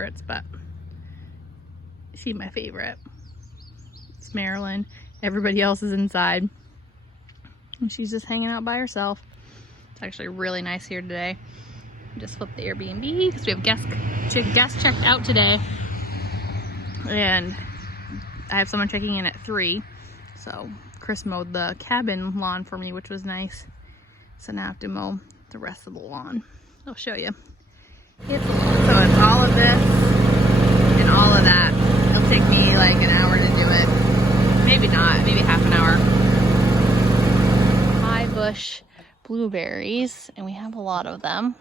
favorites, but she's my favorite. It's Marilyn. Everybody else is inside. And she's just hanging out by herself. It's actually really nice here today. Just flipped the Airbnb because we have guests checked out today. And I have someone checking in at 3. So Chris mowed the cabin lawn for me, which was nice. So now I have to mow the rest of the lawn. I'll show you. So it's all of this and all of that. It'll take me like an hour to do it. Maybe not, maybe half an hour. High bush blueberries, and we have a lot of them.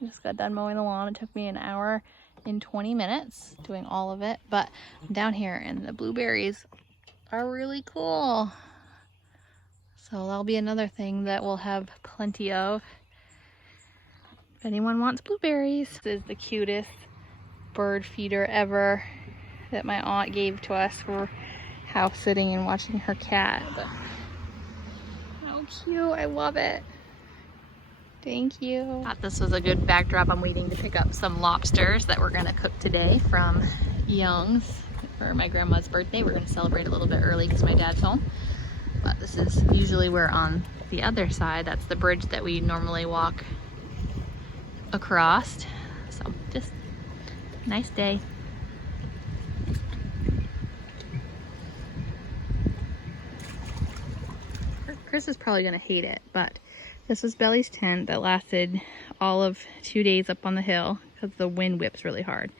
I just got done mowing the lawn. It took me an hour and 20 minutes doing all of it, but I'm down here and the blueberries are really cool. So that'll be another thing that we'll have plenty of if anyone wants blueberries. This is the cutest bird feeder ever that my aunt gave to us for house sitting and watching her cat. But how cute, I love it. Thank you. Thought this was a good backdrop. I'm waiting to pick up some lobsters that we're gonna cook today from Young's for my grandma's birthday. We're gonna celebrate a little bit early because my dad's home. But this is usually we're on the other side. That's the bridge that we normally walk across. So just a nice day. Chris is probably gonna hate it, but this was Belly's tent that lasted all of 2 days up on the hill because the wind whips really hard.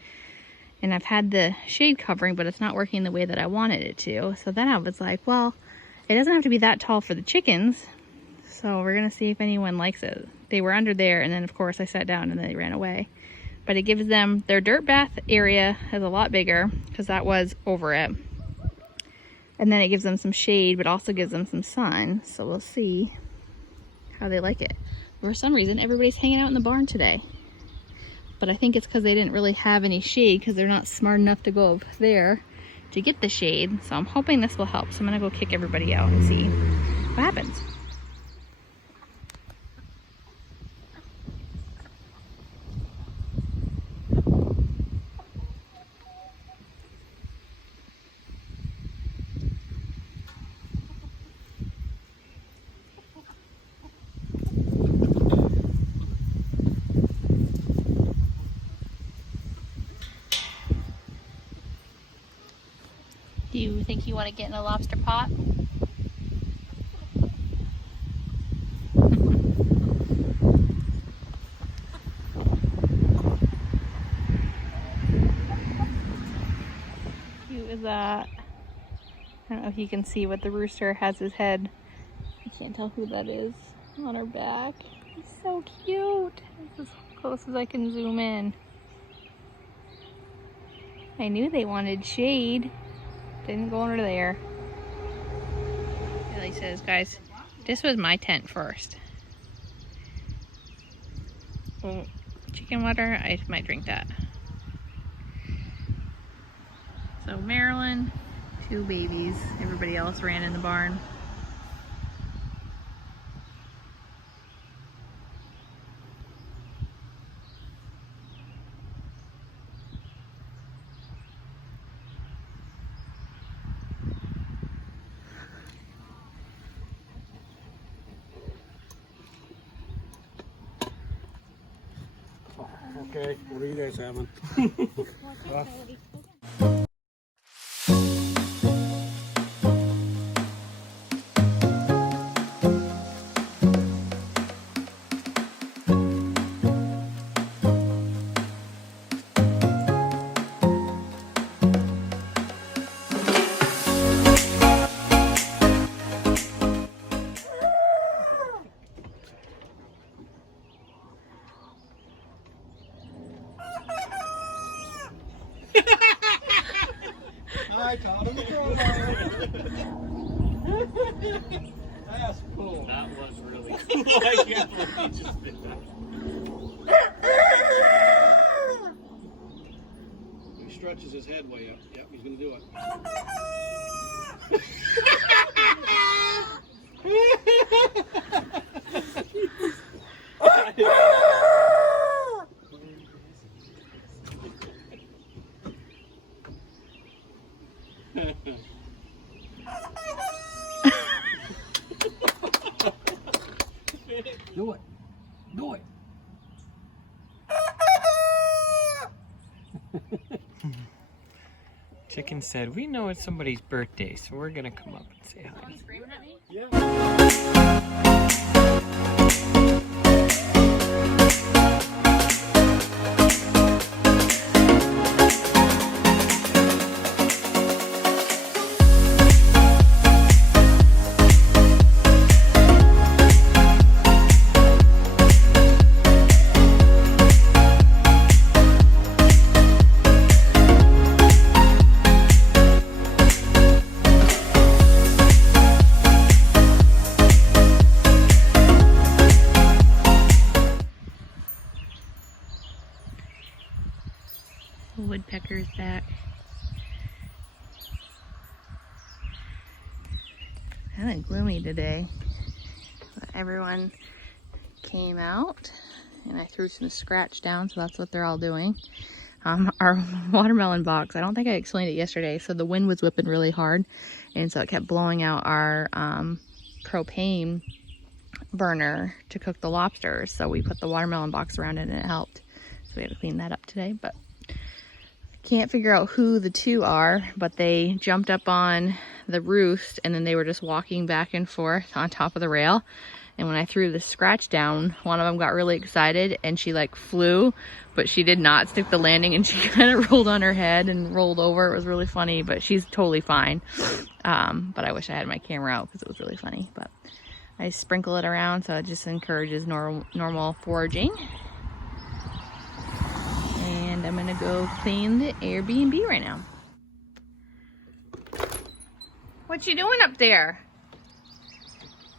And I've had the shade covering, but it's not working the way that I wanted it to. So then I was like, well, it doesn't have to be that tall for the chickens. So we're gonna see if anyone likes it. They were under there, and then of course I sat down and then they ran away. But it gives them, their dirt bath area is a lot bigger because that was over it. And then it gives them some shade, but also gives them some sun. So we'll see how they like it. For some reason, everybody's hanging out in the barn today. But I think it's because they didn't really have any shade because they're not smart enough to go over there to get the shade. So I'm hoping this will help. So I'm gonna go kick everybody out and see what happens. Do you think you want to get in a lobster pot? Cute is that? I don't know if you can see, but the rooster has his head. I can't tell who that is on her back. He's so cute. This is as close as I can zoom in. I knew they wanted shade. Didn't go under there. Ellie says, guys, this was my tent first. Oh, chicken water, I might drink that. So Marilyn, 2 babies. Everybody else ran in the barn. Okay, what are you guys having? I caught him. That's cool. That was really cool. I can't believe he just did that. He stretches his head way up. Yep, he's gonna do it. Do it. Do it. Chicken said, we know it's somebody's birthday, so we're gonna come up and say hi. He's screaming at me? Yeah. Woodpecker's back. Kind of gloomy today. But everyone came out and I threw some scratch down, so that's what they're all doing. Our watermelon box, I don't think I explained it yesterday, so the wind was whipping really hard and so it kept blowing out our propane burner to cook the lobsters, so we put the watermelon box around it and it helped. So we had to clean that up today, but can't figure out who the two are, but they jumped up on the roost and then they were just walking back and forth on top of the rail. And when I threw the scratch down, one of them got really excited and she like flew, but she did not stick the landing and she kind of rolled on her head and rolled over. It was really funny, but she's totally fine. But I wish I had my camera out because it was really funny. But I sprinkle it around so it just encourages normal foraging. And I'm gonna go clean the Airbnb right now. What you doing up there?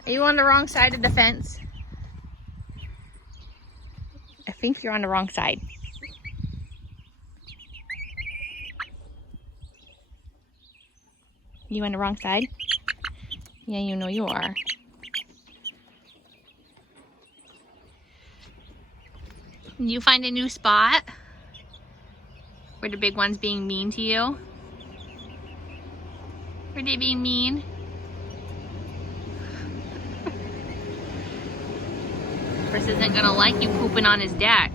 Are you on the wrong side of the fence? I think you're on the wrong side. You on the wrong side? Yeah, you know you are. You find a new spot? Were the big ones being mean to you? Were they being mean? Chris isn't gonna like you pooping on his deck.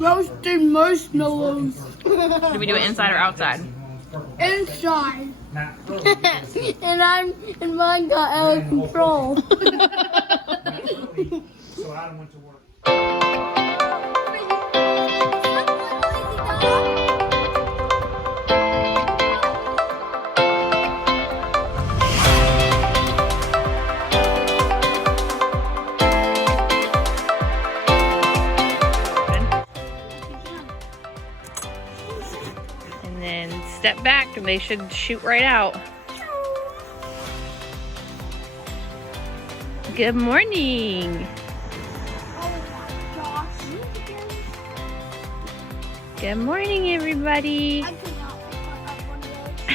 Roasted marshmallows. Do we do it inside or outside? Inside. and mine got out of control. So Adam went to work. And then step back and they should shoot right out. Good morning. Oh my gosh. Good morning, everybody. I could not pick up one of those.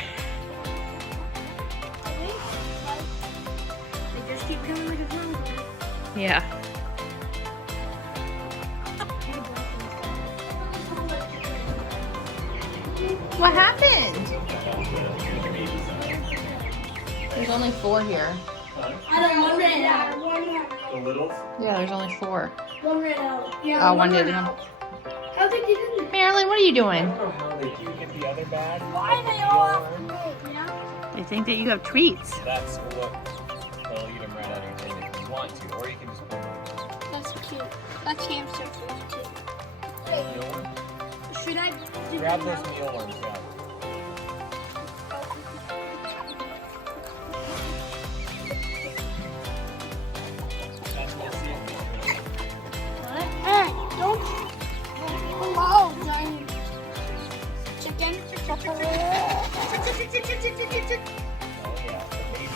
They just keep coming like a drum. Yeah. What happened? There's only 4 here. I don't one ran out. The littles? Yeah, there's only 4. One ran out. Yeah. Oh, one didn't come. How'd they get in there? Marilyn, what are you doing? I don't know how they do get the other bag. Why are they all after me? You know? They think that you have treats. That's what they'll eat them right out of your thing if you want to, or you can just put them That's cute. That's hamster food too. in the mealworm. Should I do Grab those mealworms, yeah. That's what see. Hey, don't. Hello, giant chicken. Oh yeah, the babies.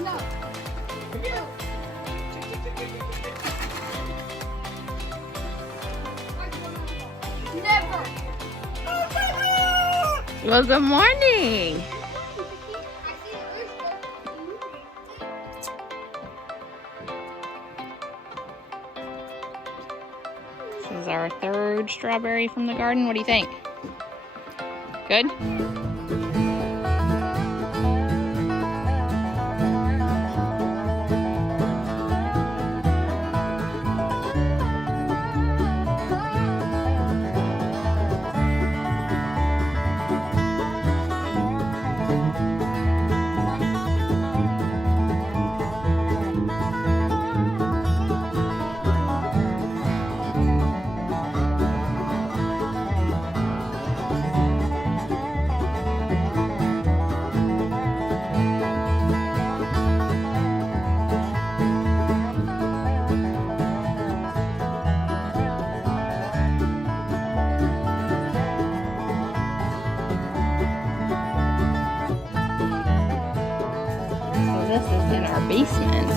No. Never. Well, good morning. This is our 3rd strawberry from the garden. What do you think? Good? This is in our basement.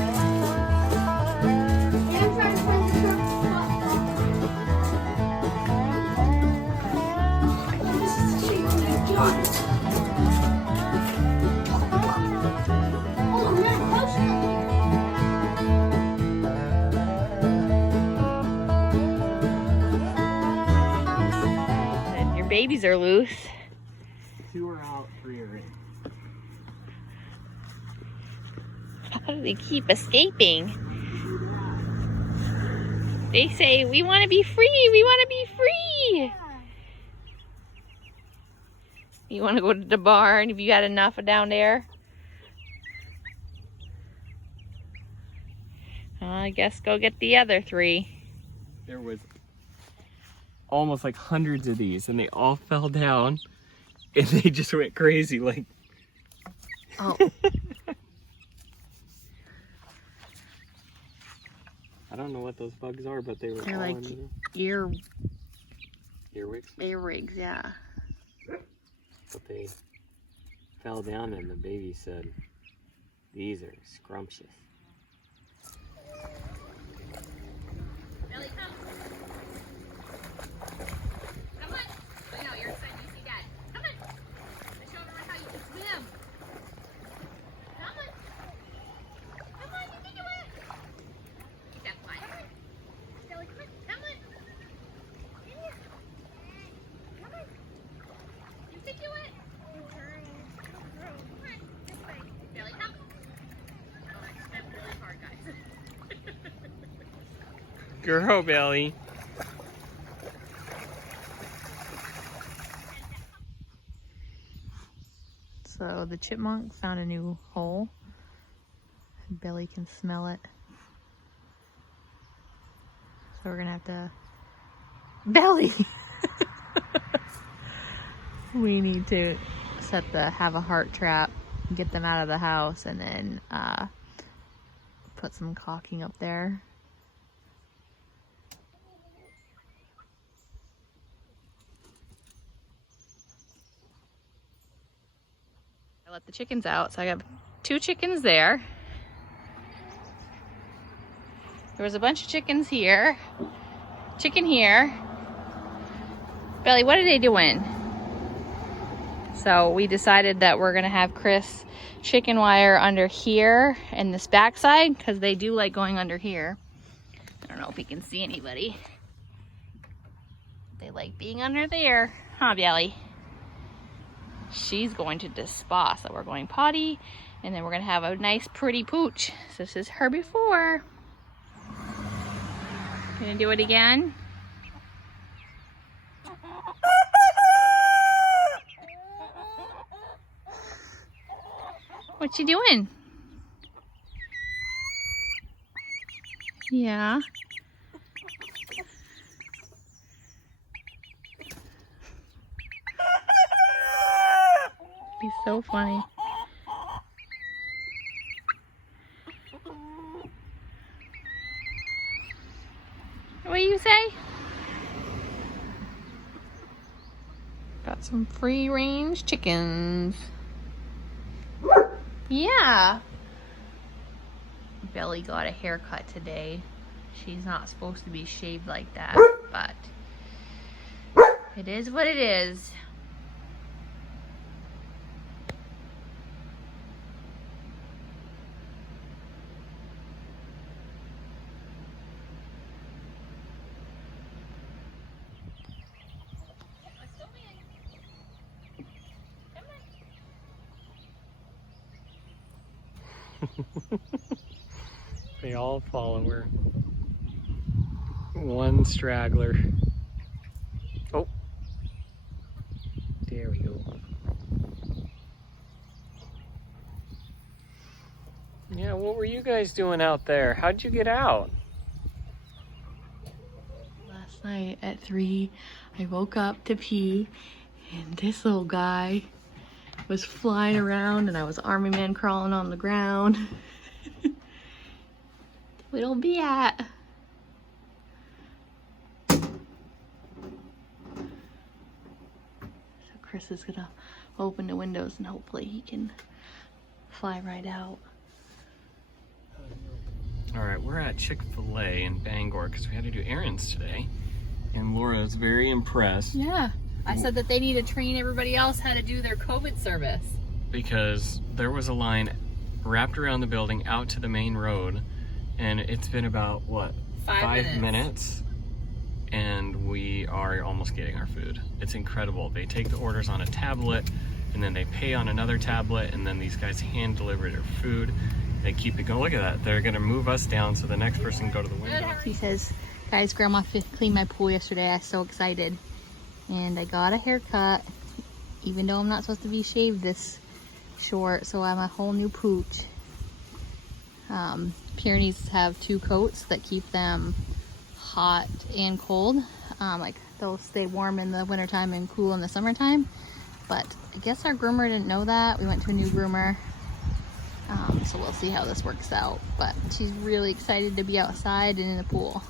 And your babies are loose. 2 are out, 3 are in. How do they keep escaping? They say, we want to be free, we want to be free. You want to go to the barn if you got enough down there? I guess go get the other 3. There was almost like hundreds of these, and they all fell down, and they just went crazy, like. Oh. I don't know what those bugs are, but they were They're all like in earwigs. earwigs, yeah. But they fell down, and the baby said, "These are scrumptious." Belly, come. Come on. I know, you're excited to see Dad. Come on. Let's show everyone how you can swim. Come on. Come on, you can do it. Get that fly. Belly, come on. Come on. In here. Come on. You can do it. Come on. This way. Belly, come. Oh, I swam really hard, guys. Girl belly. So the chipmunk found a new hole. Billy can smell it. So we're gonna have to... Belly! We need to have a heart trap, get them out of the house, and then put some caulking up there. I let the chickens out, so I got 2 chickens there. There was a bunch of chickens here. chicken here. Belly, what are they doing? So we decided that we're gonna have Chris chicken wire under here and this backside because they do like going under here. I don't know if you can see anybody. They like being under there, huh, Belly? She's going to dispa, so we're going potty, and then we're gonna have a nice pretty pooch. So this is her before. Gonna do it again? What you doing? Yeah. He's so funny. What do you say? Got some free range chickens. Yeah. Belly got a haircut today. She's not supposed to be shaved like that, but it is what it is. They all follow her. One straggler. Oh, there we go. Yeah, what were you guys doing out there? How'd you get out? Last night at 3, I woke up to pee, and this little guy was flying around, and I was army man crawling on the ground. Little Beat. So Chris is gonna open the windows and hopefully he can fly right out. All right, we're at Chick-fil-A in Bangor because we had to do errands today. And Laura's very impressed. Yeah. I said that they need to train everybody else how to do their COVID service. Because there was a line wrapped around the building out to the main road. And it's been about, what, 5 minutes? And we are almost getting our food. It's incredible. They take the orders on a tablet, and then they pay on another tablet, and then these guys hand deliver their food. They keep it going. Look at that. They're gonna move us down so the next person can go to the window. He says, guys, Grandma cleaned my pool yesterday. I was so excited. And I got a haircut, even though I'm not supposed to be shaved this short, so I'm a whole new pooch. Pyrenees have 2 coats that keep them hot and cold. Like they'll stay warm in the wintertime and cool in the summertime. But I guess our groomer didn't know that. We went to a new groomer. So we'll see how this works out. But she's really excited to be outside and in the pool.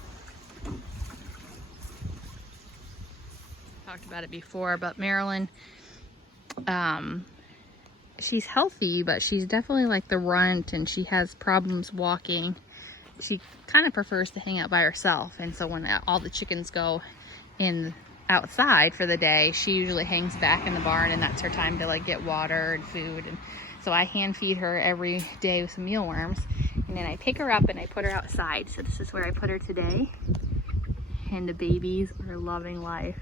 Talked about it before, but Marilyn, she's healthy, but she's definitely like the runt, and she has problems walking. She kind of prefers to hang out by herself, and so when all the chickens go in outside for the day, she usually hangs back in the barn, and that's her time to like get water and food. And so I hand feed her every day with some mealworms, and then I pick her up and I put her outside. So this is where I put her today, and the babies are loving life.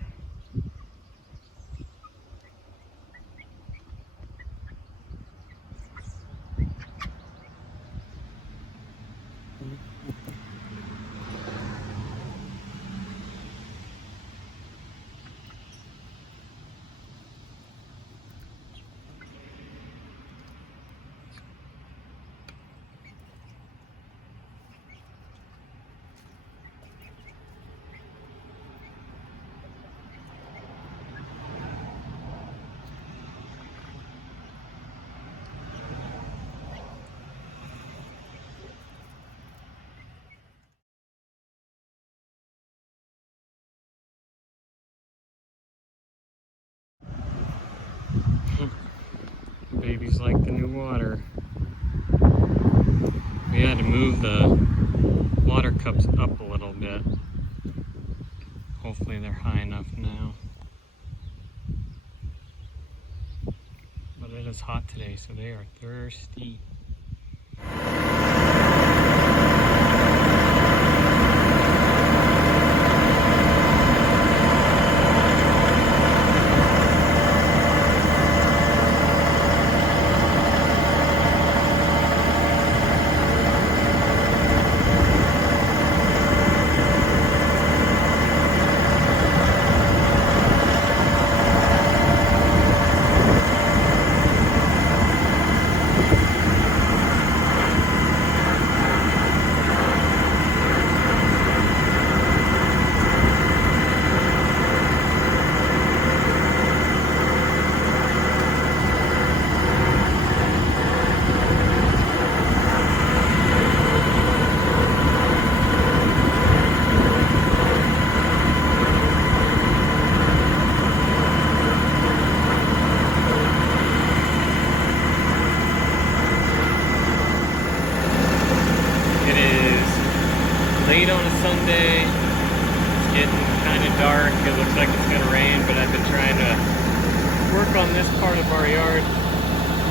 Babies like the new water. We had to move the water cups up a little bit Hopefully they're high enough now. But it is hot today, so they are thirsty. Late on a Sunday, it's getting kind of dark, it looks like it's going to rain, but I've been trying to work on this part of our yard,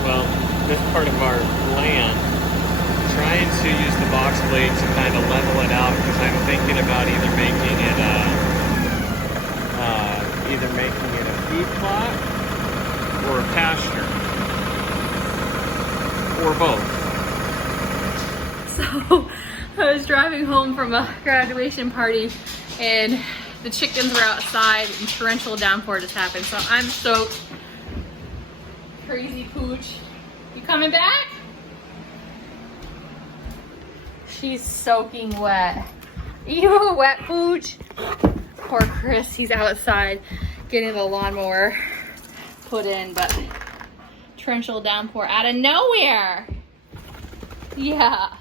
well, this part of our land, trying to use the box blade to kind of level it out, because I'm thinking about either making it a feed plot or a pasture, or both. So I was driving home from a graduation party and the chickens were outside and torrential downpour just happened. So I'm soaked. Crazy pooch. You coming back? She's soaking wet. You a wet pooch? Poor Chris, he's outside getting the lawnmower put in, but torrential downpour out of nowhere. Yeah.